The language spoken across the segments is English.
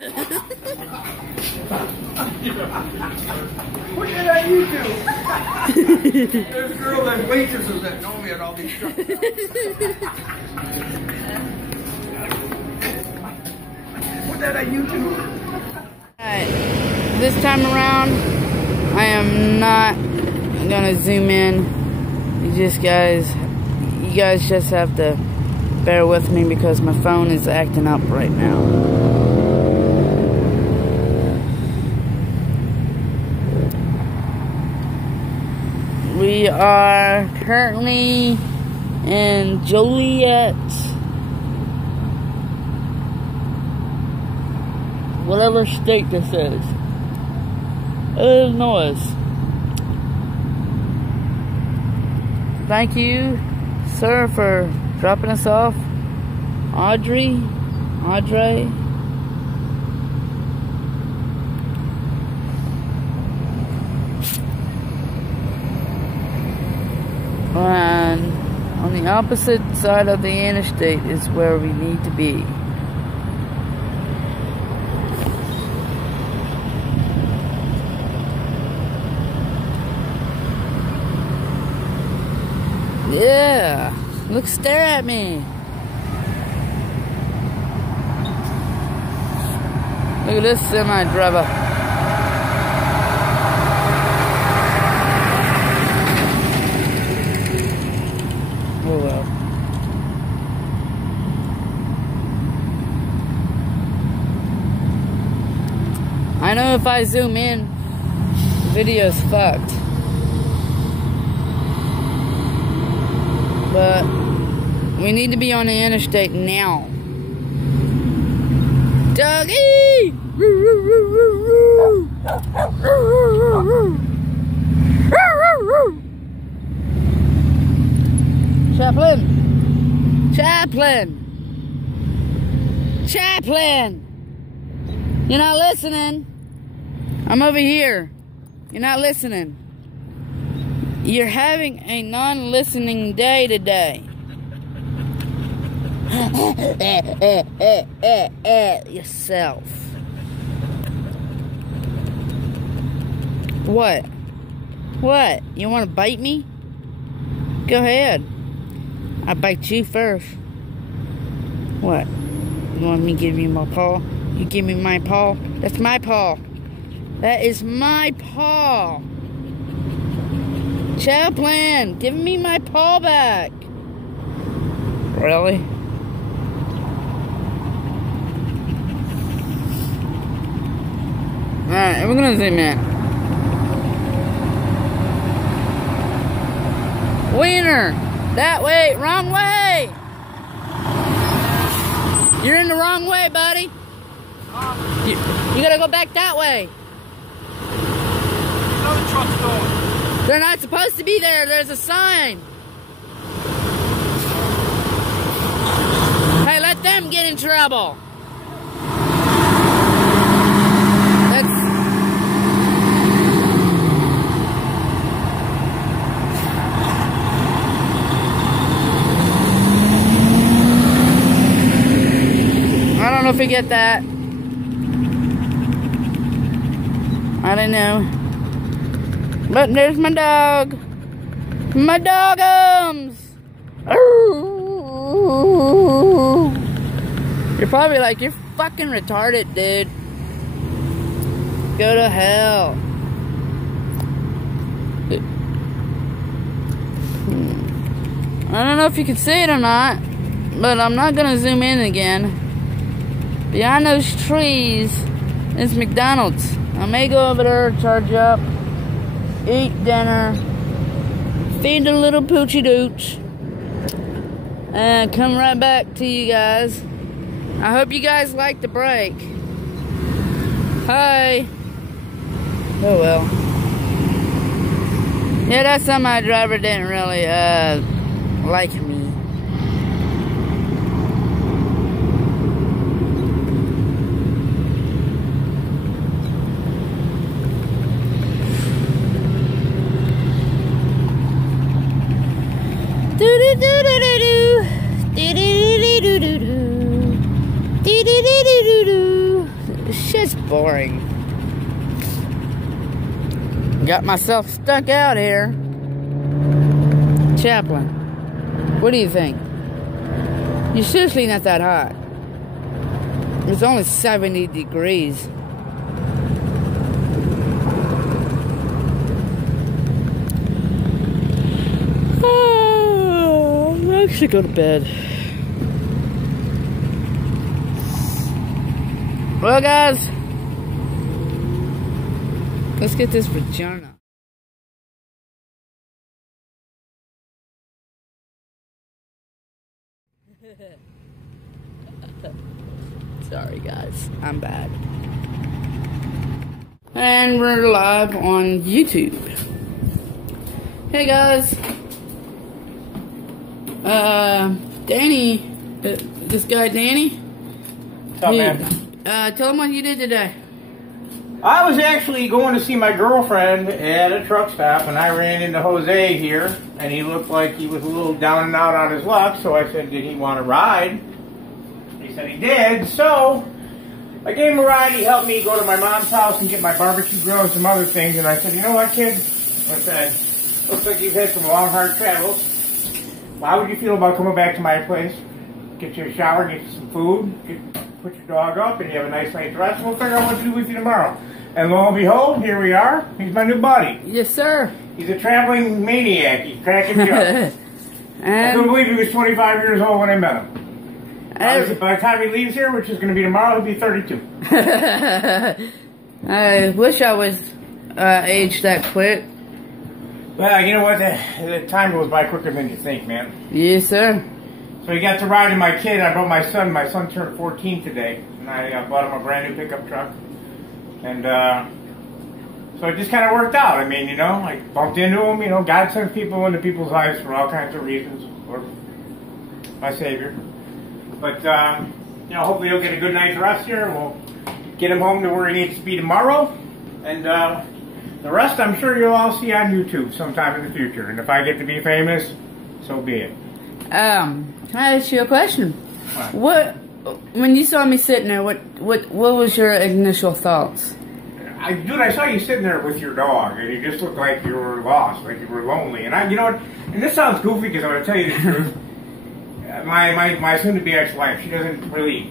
What did I you do? There's girls and waitresses that know me at all these shops. What did I you do? Alright, this time around, I am not gonna zoom in. You guys just have to bear with me because my phone is acting up right now. We are currently in Joliet, whatever state this is, Illinois. Thank you, sir, for dropping us off. Audrey. And on the opposite side of the interstate is where we need to be. Yeah, look, stare at me. Look at this semi driver. Oh well. I know if I zoom in, the video's fucked. But we need to be on the interstate now. Doggy! Chaplain! You're not listening. I'm over here. You're not listening. You're having a non-listening day today. Yourself. What? What? You want to bite me? Go ahead. I'll bite you first. What? You want me to give you my paw? You give me my paw? That's my paw. That is my paw. Chaplain, give me my paw back. Really? Alright, we're gonna zoom in. Wiener! That way, wrong way! You're in the wrong way, buddy. You gotta go back that way. Another truck's going. They're not supposed to be there. There's a sign. Hey, let them get in trouble. I don't know if we get that. I don't know. But there's my dog. My dogums. You're probably like, you're fucking retarded, dude. Go to hell. I don't know if you can see it or not, but I'm not gonna zoom in again. Behind those trees is McDonald's. I may go over there, charge up, eat dinner, feed the little poochie dooch, and come right back to you guys. I hope you guys like the break. Hi. Oh well. Yeah, that semi driver didn't really like me. This shit's boring. Got myself stuck out here. Chaplain, what do you think? You're seriously not that hot. It's only 70 degrees. I should go to bed. Well, guys, let's get this vagina. Sorry, guys, I'm bad. And we're live on YouTube. Hey, guys. Danny, this guy Danny. What's up, man? Tell him what you did today. I was actually going to see my girlfriend at a truck stop, and I ran into Jose here, and he looked like he was a little down and out on his luck, so I said, did he want to ride? He said he did, so I gave him a ride. He helped me go to my mom's house and get my barbecue grill and some other things, and I said, you know what, kid? I said, looks like you've had some long, hard travels. How would you feel about coming back to my place, get you a shower, get you some food, put your dog up, and you have a nice night's rest, and we'll figure out what to do with you tomorrow. And lo and behold, here we are. He's my new buddy. Yes, sir. He's a traveling maniac. He's cracking jokes. I couldn't believe he was 25 years old when I met him. Obviously, by the time he leaves here, which is going to be tomorrow, he'll be 32. I wish I was aged that quick. Well, you know what? The time goes by quicker than you think, man. Yes, sir. So he got to ride with my kid. I brought my son. My son turned 14 today, and I bought him a brand new pickup truck. And so it just kind of worked out. I mean, you know, I bumped into him. You know, God sends people into people's lives for all kinds of reasons. Or my Savior. But, you know, hopefully he'll get a good night's rest here. And we'll get him home to where he needs to be tomorrow. And the rest I'm sure you'll all see on YouTube sometime in the future. And if I get to be famous, so be it. Can I ask you a question? What when you saw me sitting there, what was your initial thoughts? Dude, I saw you sitting there with your dog, and you just looked like you were lost, like you were lonely. And you know what? And this sounds goofy because I'm going to tell you the truth. My soon-to-be ex-wife, she doesn't really.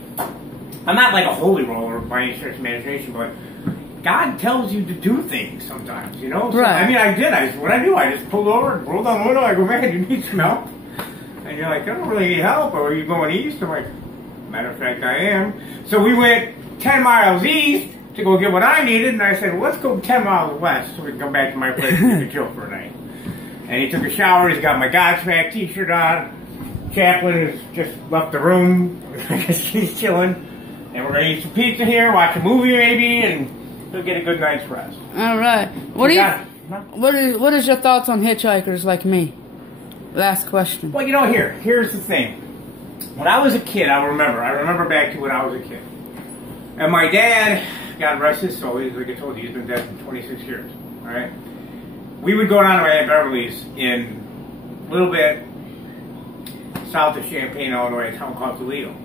I'm not like a holy roller by any stretch of imagination, but God tells you to do things sometimes, you know? So, right. I mean, I did. What I do, I just pulled over and rolled down the window. I go, man, you need some help? And you're like, I don't really need help. Or are you going east? I'm like, matter of fact, I am. So we went 10 miles east to go get what I needed. And I said, well, let's go 10 miles west so we can come back to my place and chill for a night. And he took a shower. He's got my Godsmack t-shirt on. Chaplain has just left the room. I guess he's chilling. And we're going to eat some pizza here, watch a movie maybe, and he'll get a good night's rest. All right. What is your thoughts on hitchhikers like me? Last question. Well, you know, here's the thing. When I was a kid, I remember back to when I was a kid. And my dad, God rest his soul, like I told you, he's been dead for 26 years. All right? We would go down to my Aunt Beverly's in a little bit south of Champaign, Illinois, a town called Toledo.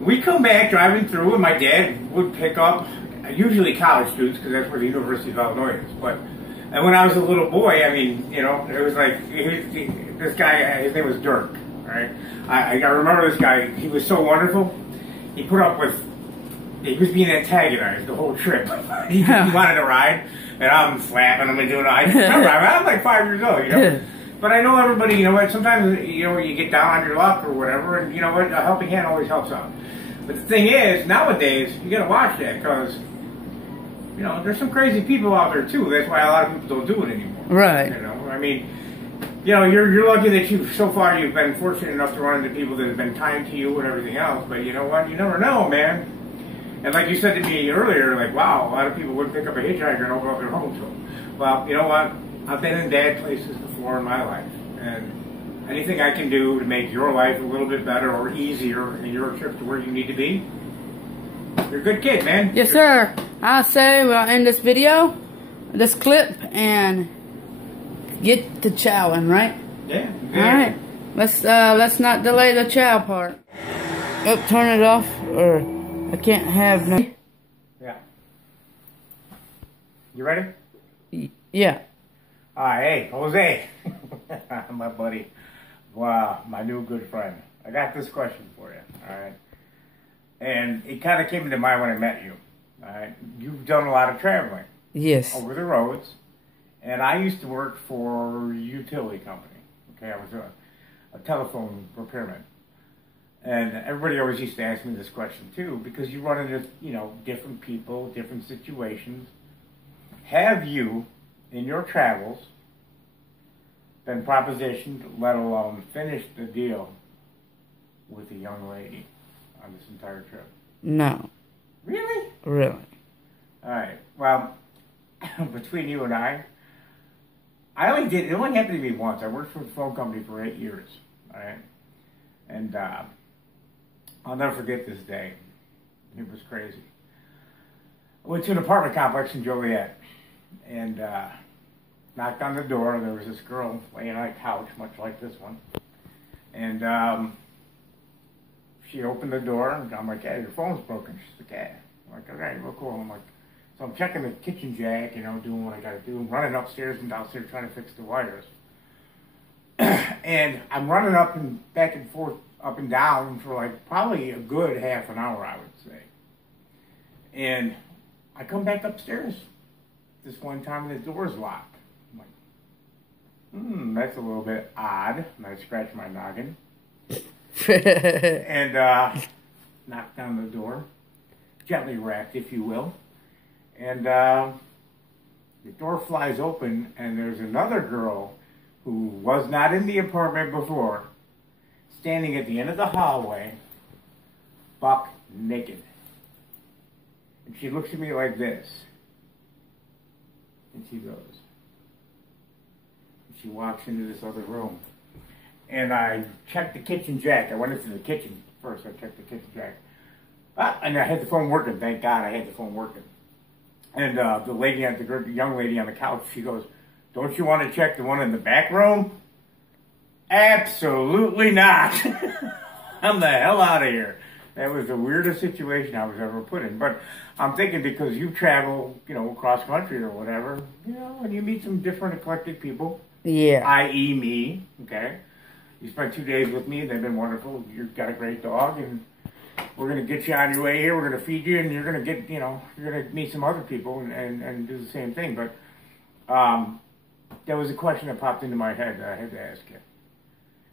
We'd come back driving through, and my dad would pick up usually college students, because that's where the University of Illinois is. And when I was a little boy, I mean, you know, it was like, this guy, his name was Dirk, right? I remember this guy, he was so wonderful. He put up with, he was being antagonized the whole trip. He wanted to ride, and I'm slapping him and doing it. I remember, I'm like 5 years old, you know? But I know everybody, you know what, sometimes, you know, you get down on your luck or whatever, and you know what, a helping hand always helps out. But the thing is, nowadays, you gotta watch that, because you know, there's some crazy people out there too. That's why a lot of people don't do it anymore. Right. You know, I mean, you know, you're lucky that so far you've been fortunate enough to run into people that have been kind to you and everything else. But you know what? You never know, man. And like you said to me earlier, like, wow, a lot of people wouldn't pick up a hitchhiker and open up their home to them. Well, you know what? I've been in bad places before in my life, and anything I can do to make your life a little bit better or easier in your trip to where you need to be, you're a good kid, man. Yes, sir. I say we'll end this video, this clip, and get to chowing, right? Yeah. All right. Let's not delay the chow part. Oh, turn it off, or I can't have no. You ready? Yeah. Hey, Jose. My buddy. Wow, my new good friend. I got this question for you, all right? And it kind of came into mind when I met you, all right? You've done a lot of traveling. Yes. Over the roads. And I used to work for a utility company, okay? I was a telephone repairman. And everybody always used to ask me this question, too, because you run into, you know, different people, different situations. Have you, in your travels, been propositioned, let alone finished the deal with a young lady on this entire trip? No. Really? Really. All right. Well, between you and I only did, it only happened to me once. I worked for a phone company for 8 years, all right? And I'll never forget this day. It was crazy. I went to an apartment complex in Joliet and knocked on the door. There was this girl laying on a couch, much like this one. And she opened the door, and I'm like, hey, your phone's broken. She's like, yeah. I'm like, okay, real cool. I'm like, so I'm checking the kitchen jack, you know, doing what I got to do, running upstairs and downstairs trying to fix the wires. And I'm running up and back and forth, up and down for like probably a good half an hour, I would say. And I come back upstairs this one time and the door's locked. I'm like, that's a little bit odd. And I scratch my noggin. And knock down the door, gently rapped, if you will. And the door flies open, and there's another girl who was not in the apartment before, standing at the end of the hallway, buck naked. And she looks at me like this. And she goes. And she walks into this other room. And I checked the kitchen jack. I went into the kitchen first. I checked the kitchen jack. And I had the phone working. Thank God I had the phone working. And the young lady on the couch, she goes, don't you want to check the one in the back room? Absolutely not. I'm the hell out of here. That was the weirdest situation I was ever put in. But I'm thinking because you travel, you know, across country or whatever, you know, and you meet some different eclectic people. Yeah. I.e. me, okay? You spent 2 days with me. They've been wonderful. You've got a great dog, and we're going to get you on your way here. We're going to feed you, and you're going to get, you know, you're going to meet some other people and do the same thing. But there was a question that popped into my head that I had to ask you.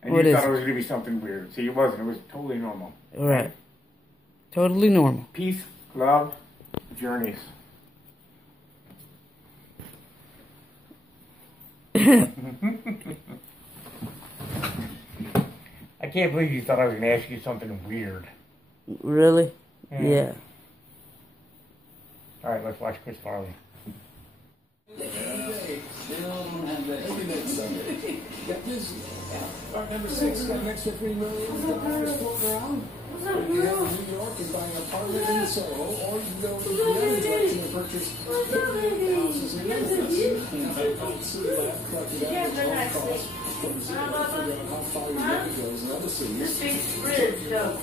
And you thought it was going to be something weird. See, it wasn't. It was totally normal. Right. Totally normal. Peace, love, journeys. I can't believe you thought I was going to ask you something weird. Really? Yeah. All right, let's watch Chris Farley. Number 6 got an extra $3 million floating around. You can head to New York and buy an apartment in Soho, or you can go to the other direction and purchase houses in This big's fridge, though.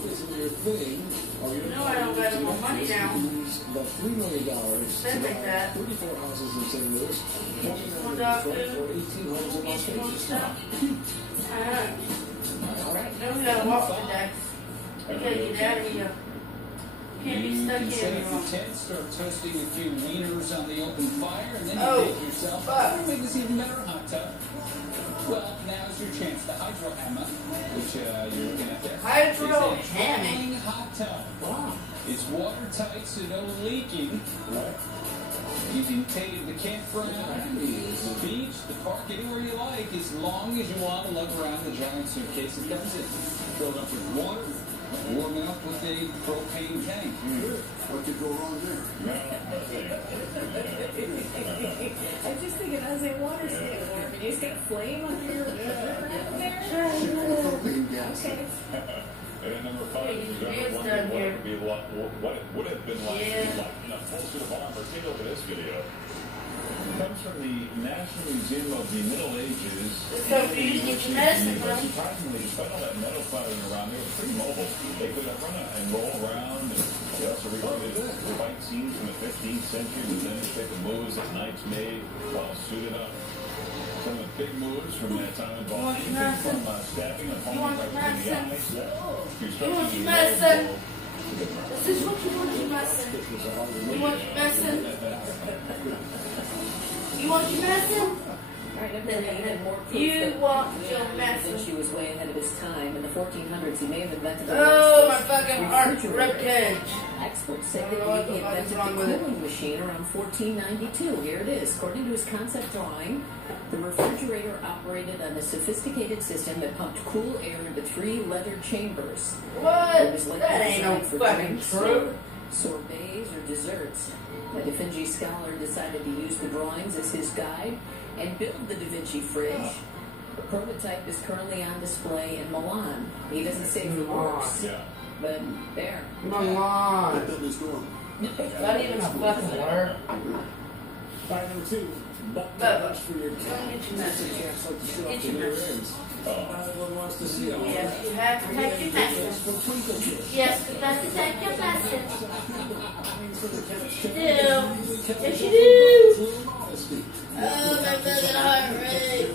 No, I don't got more money now. About $3 million. Spend like that. 34 houses in St. Louis. One dog food. 18 homes in Las Vegas. Now we gotta walk the deck. We gotta get out of here. Can't be stuck here Set up anymore. your tent, start toasting a few wieners on the open fire, and then Oh, you make yourself fuck. make this even better hot tub. Well, now's your chance. The hydro hammock, which you're looking at there. Hydro is a hammock? flying hot tub. Wow. It's watertight, so no leaking. Right. You can take the campground, the beach, the park, anywhere you like, as long as you want to lug around the giant suitcase that comes in. Fill it up with water, warm it up with a propane tank. What could go wrong there? I'm just thinking, as a water stay warm, and you stick flame under your there? Propane gas. Okay. And number 5 is It's wondering done what here. it would be like, what it would have been like Yeah. in a full suit of armor. Take a look at this video. It comes from the National Museum of the Middle Ages. It's so for you to get your medicine, But bro. surprisingly, despite all that metal firing around, they were pretty mobile. They could run and roll around and They also recorded fight scenes from the 15th century with demonstrate the moves that knights made while suited up. Some of the big moves from that time involved anything from stabbing a opponent right between the eyes to constructing the elbow. This is what you want your medicine. You want your medicine? You want your medicine? Right, evidently he had more proof You that want Da your medicine. Vinci was way ahead of his time. In the 1400s, he may have invented the Oh, my world's fucking first heart refrigerator. ribcage. Experts say I that don't know what he the fuck is invented wrong the with it. cooling machine around 1492. Here it is. According to his concept drawing, the refrigerator operated on a sophisticated system that pumped cool air into 3 leather chambers. It What? was like That ain't no designed for fucking drinks, true. sorbets, or desserts. A Da Vinci scholar decided to use the drawings as his guide and build the Da Vinci fridge. The prototype is currently on display in Milan. He doesn't say if it works, Yeah. but there. Come on. What the hell's going? Not even a fucking word. Fight number 2. Butt Bubba. touch for your Go get your medicine. Chaps like to show off Get the your rear medicine. ends. Not everyone wants to see it. Yes, you have to take your medicine. For twinkle kiss. Yes, you have to take your medicine. For the cat's You tail. do. Yes, you do. Little modesty. Oh, my fucking heart rate.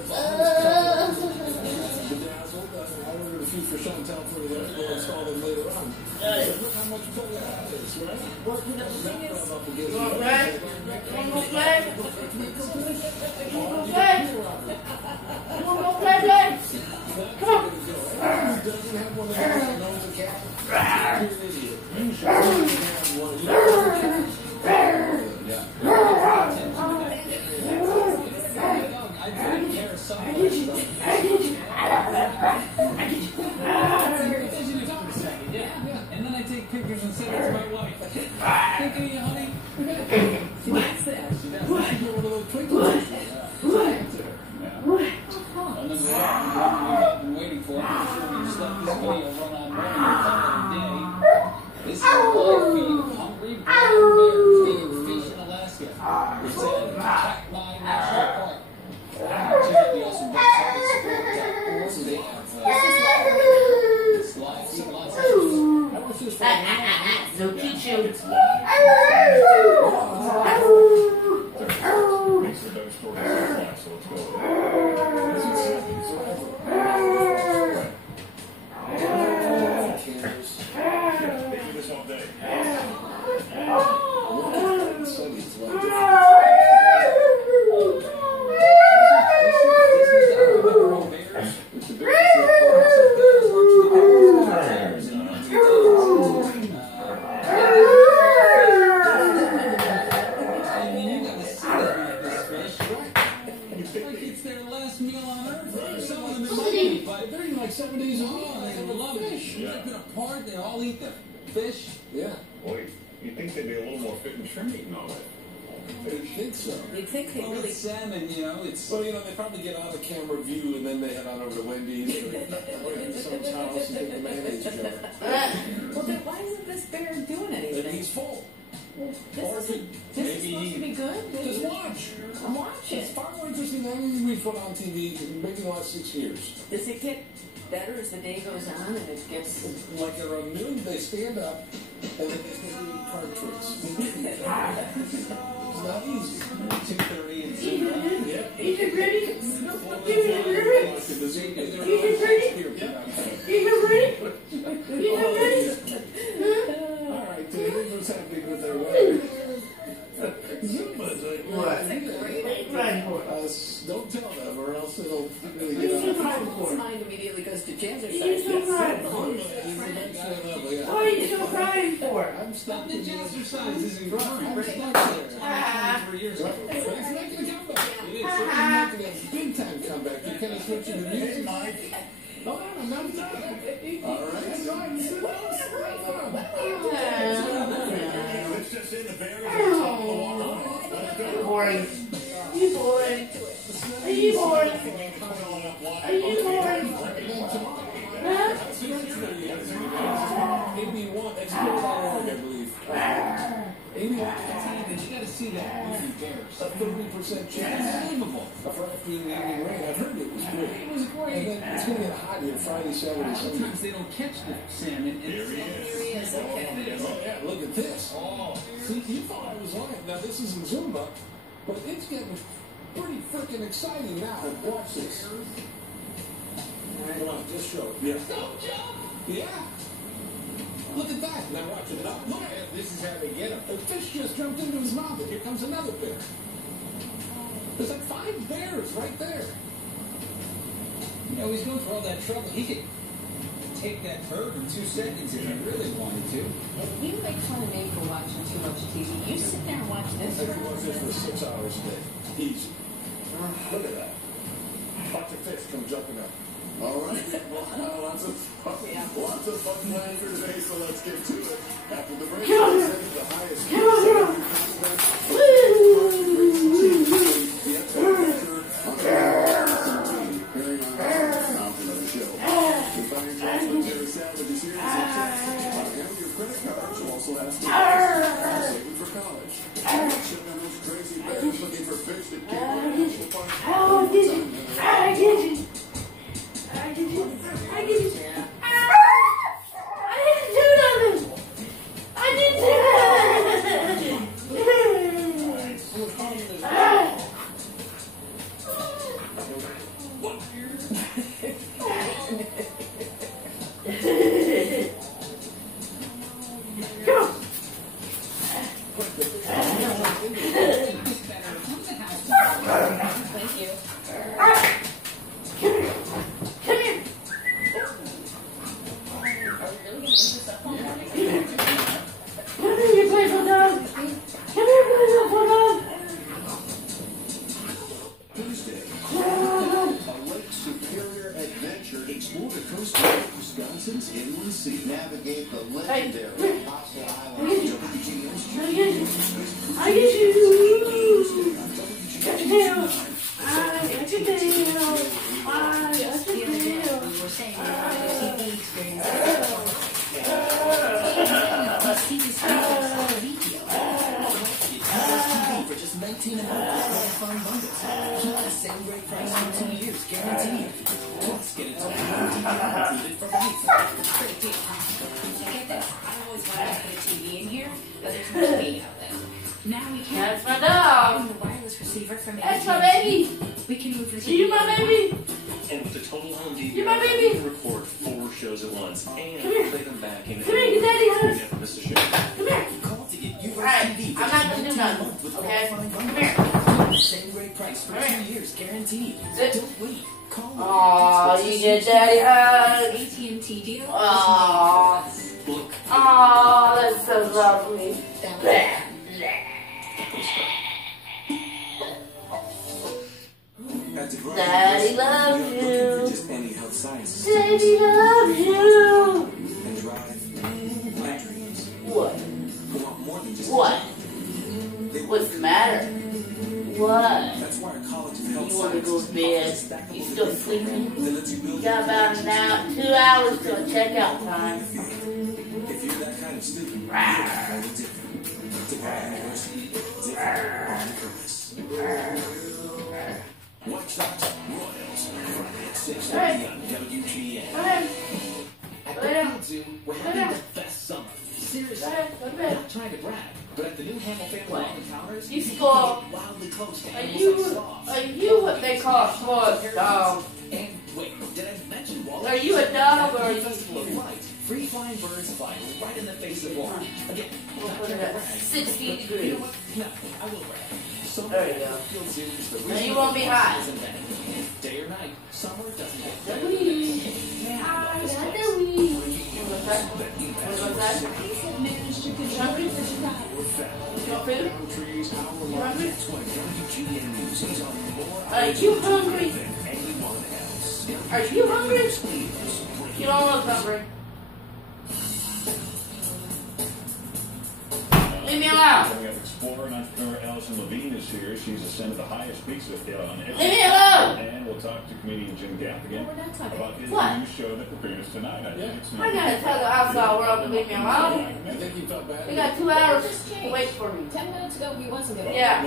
Bedazzled. I ordered a few for show and tell for the we'll install them later on. But look how much better that is, right? Well, you know, the thing is, Up against You want the to play? You want to go play? You want to go play? You want to go play, play? Come on. doesn't have one of those that knows a cat. You're an idiot. You should have one. You don't I take care of something. And then I take pictures and send it to my wife. Thinking of you, honey. what's that? one of those twinkles. And then I've been waiting for it. I'm just let this video run on one call a day. This is a live feed of hungry brown bears eating fish in Alaska. It's at Katmai National Park. Check out the awesome website. It's they have it's live feed, lots of I watched this for They'll teach you. Makes the better story so far, so let's go. They do this all day. studies like It's their last meal on earth. Some of them are mighty, but they're eating like 7 days a week. oh, they love it. They rip it apart. They all eat the fish. Yeah, Boy, you'd think they'd be a little more fit and trim eating all that. I think so. You'd think they Well, really it's salmon, you know. It's Well, you know, they probably get out of camera view and then they head on over to Wendy's or someone's house and take the mayonnaise jar. Well, then why isn't this bear doing And anything? he's full. This is maybe supposed to be good. Just watch. I'm watching. It's far more interesting than anything we've put on TV in maybe the last 6 years. Does it get better as the day goes on and it gets... Like around noon, they stand up and they do card tricks. It's not easy. 2:30 and Yeah. Is it ready? Is it ready? Is it ready? Is it ready? All right, here's what's happening with their weather. Zumba's like, What? Right for it. don't tell them or else it'll really What are you get so out. crying for? Mind immediately goes to jazzercise. What are you so crying for? What are you so crying for? I'm Stop stuck the in the jazzercise isn't I'm good. stuck there. Ah. 3 years Right. ago. But it's making a comeback. It is. It's making a big time comeback. You kind of switch to the music. No, I'm not done. All right. Let's just say the bear is on top of the water. Let's go. Boring. You boring. Are you boring? Are you boring? Huh? AB1, export.org, I believe. AB1. you gotta see that movie Bears. A 30% chance. Unbelievable. After the evening rain, I heard it was great. It was great. And then it's going to get hot here Friday, Saturday, Sunday. Sometimes they don't catch the salmon. Here he is. Oh, yeah, look at this. Oh, See, you thought I was lying. Now, this isn't Zumba, but it's getting pretty freaking exciting now. Watch this. Come on, just show it. Yeah. don't jump! Yeah. Look at that. Now watch it. Look. This is how they get them. A fish just jumped into his mouth, and here comes another bear. There's like 5 bears right there. You know, he's going for all that trouble. He could take that bird in 2 seconds if he really wanted to. If you make fun of me for watching too much TV, you sit there and watch this. I could watch this for 6 hours a day. Easy. Look at that. Watch a fish come jumping up. All right. Well, lots of fun planned for today, so let's get to it. After the break, the highest. Navigate the legendary Apostle Island. For just $19 a month, fun bundles. Keep the same great price for 2 years, guaranteed. Plus, get it included for life. Great deal. Get this. I always wanted to put a TV in here, but there's no TV outlet. Now we can. That's my dog. The wireless receiver from That's my baby. We can move the Are you my baby? And with the total home DVR, You're my baby. you can record 4 shows at once and play them back in. Come here, Daddy. You never miss a show. Come here. Call to get you Alright, TV. I'm not gonna do nothing. Okay? Come here. Same great price for 2 years, guaranteed. Sit. Don't wait. Call Aw, you get Daddy hug. AT&T deal. Aw. Look. Aw, that's so lovely. Daddy loves you. Just any health science Daddy loves you. and drive my dreams. What? I want more than just What? They What's the matter? What? That's why our college of health You want to go to sciences bed? offers You still sleeping? that lets you build You got about an hour, 2 hours till checkout time. If you're that kind of student, you're very different. DePaul University, different on purpose. White Sox, Royals, Friday at 6:30 on WGN. Alright. At Go the down. Field Zoo, we're having the best summer. Seriously, Go ahead, go to bed. not trying to brag, but at the new Hamill family What? lawn encounters, You can spoil. get wildly close to Are animals you, like sloths. are you what they call a spoiled dog? And wait, did I mention Wallace? Are you a dog or are you Festival of human? Light, free flying birds fly right in the face of water. Again, We'll not put it trying to at brag. 60 You know degrees. what? No, I will brag. Summer There you at go. the Field Zoo is the Now reason you won't be hot. is invented. Day or night, summer doesn't get The better. weed. Man, I I love this got place. the weed. What's that? What's that? You hungry? You want food? Trees, our You life. hungry? That's why WGN News is on more Are you hungry? than anyone else. Are you hungry? You don't look hungry. Leave me alone. We have Explorer and Entrepreneur L. Allison Levine is here. She's ascended the highest peaks on every. Leave me alone! And we'll talk to comedian Jim Gaffigan about his What? new show that premieres tonight. I think it's I gotta tell the outside world to leave me alone. I think you felt bad. They got 2 hours to wait for me. 10 minutes ago, he wasn't going to. Yeah.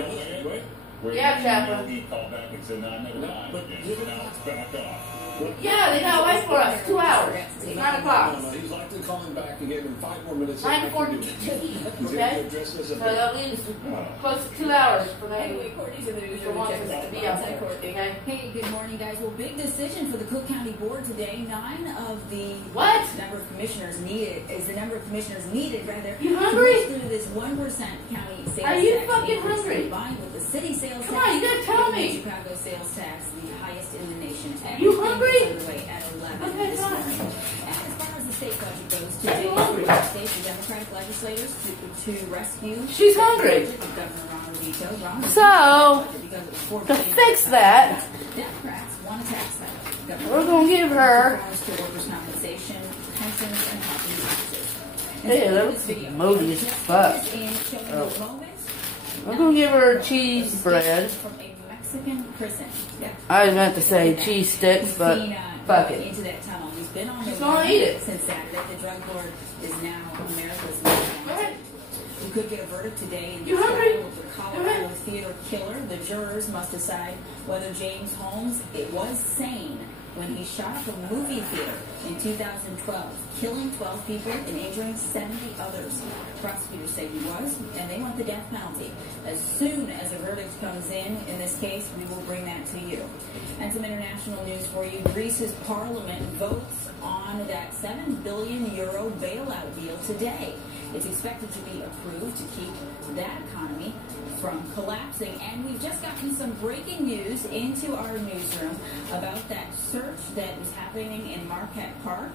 Yeah, Chaplain. He called back and said, "No, I never died." But now it's back off. Yeah, they gotta wait for us. 2 hours. It's 9 o'clock. He's likely calling back and gave him 5 more minutes. 9:42. Okay? Address this So that leaves close to 2 hours for me. Anyway, Courtney's in the news For room. once Check to this out. be out there. Courtney. Okay? Hey, good morning, guys. Well, big decision for the Cook County Board today. 9 of the What? number of commissioners needed is the number of commissioners needed rather. You hungry? to push through this 1% county sales Are you tax fucking increase hungry? combined with the city sales Come tax. on, you gotta tell giving me. the Chicago sales tax, the highest in the nation. You Everything hungry? is underway at 11 Okay, this fine. morning. And as far as the state budget goes, Are today, you hungry? state the Democratic legislators to rescue. She's hungry. Governor Ron Rubio. Ron So, because it was 4 to billion fix that, Democrats want to tax that. we're gonna give her. To workers' compensation, pensions, and property taxes. Hey, that looks moody as fuck. We're gonna give her cheese bread. From a Mexican prison. I was meant to say cheese sticks, but fuck it. Into that tunnel. He's been on the She's gonna eat it. since Saturday. The drug lord is now America's Go most ahead. wanted. We could get a verdict today in the You hungry? trial of the Colorado theater killer. The jurors must decide whether James Holmes was sane when he shot up a movie theater in 2012, killing 12 people and injuring 70 others. Prosecutors say he was, and they want the death penalty. As soon as a verdict comes in this case, we will bring that to you. And some international news for you. Greece's parliament votes on that €7 billion bailout deal today. It's expected to be approved to keep that economy from collapsing. And we've just gotten some breaking news into our newsroom about that search that is happening in Marquette Park.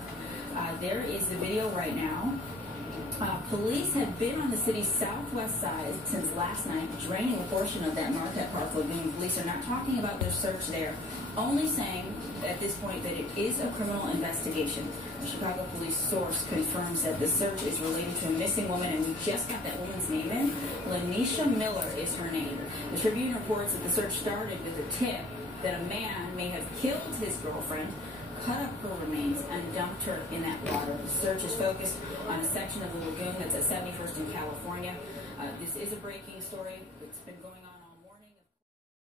There is the video right now. Police have been on the city's southwest side since last night, draining a portion of that Marquette Park lagoon. Police are not talking about their search there, only saying at this point that it is a criminal investigation. A Chicago police source confirms that the search is related to a missing woman, and we just got that woman's name in. Lanisha Miller is her name. The Tribune reports that the search started with a tip that a man may have killed his girlfriend, cut up her remains, and dumped her in that water. The search is focused on a section of the lagoon that's at 71st in California. This is a breaking story. It's been going on.